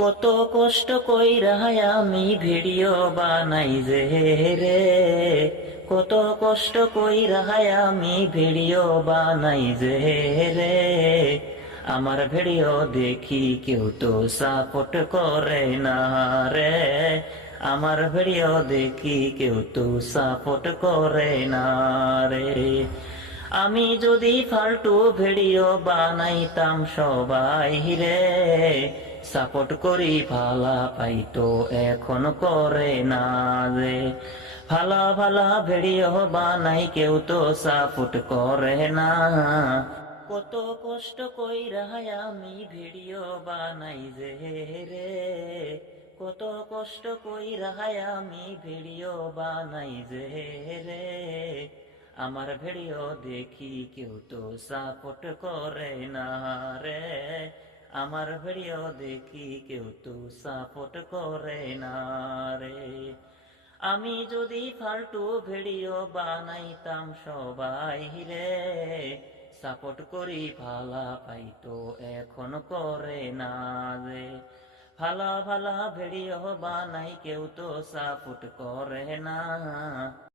কত কষ্ট কইরা আমি ভিডিও বানাই যে রে, কত কষ্ট কইরা আমি ভিডিও বানাই যে রে। আমার ভিডিও দেখি কেউ তো সাপোর্ট করে না রে, আমার ভিডিও দেখি কেউ তো সাপোর্ট করে না রে। আমি যদি ফালতু ভিডিও বানাইতাম সবাই রে, সাপোর্ট করি ভালা পাইতো এখন করে না রে। ভালা ভালা ভিডিও বানাই কেউ তো সাপোর্ট করে না। কত কষ্ট কইরা আমি ভিডিও বানাই যে রে, কত কষ্ট কইরা আমি ভিডিও বানাই যে রে। আমার ভিডিও দেখি কেউ তো সাপোর্ট করে না রে, আমার ভিডিও দেখি কেউ তো সাপোর্ট করে না রে। আমি যদি ফালতু ভিডিও বানাইতাম সবাই রে, সাপোর্ট করি ভালা পাইতো এখন করে না রে। ভালা ভালা ভিডিও বানাই কেউ তো সাপোর্ট করে না।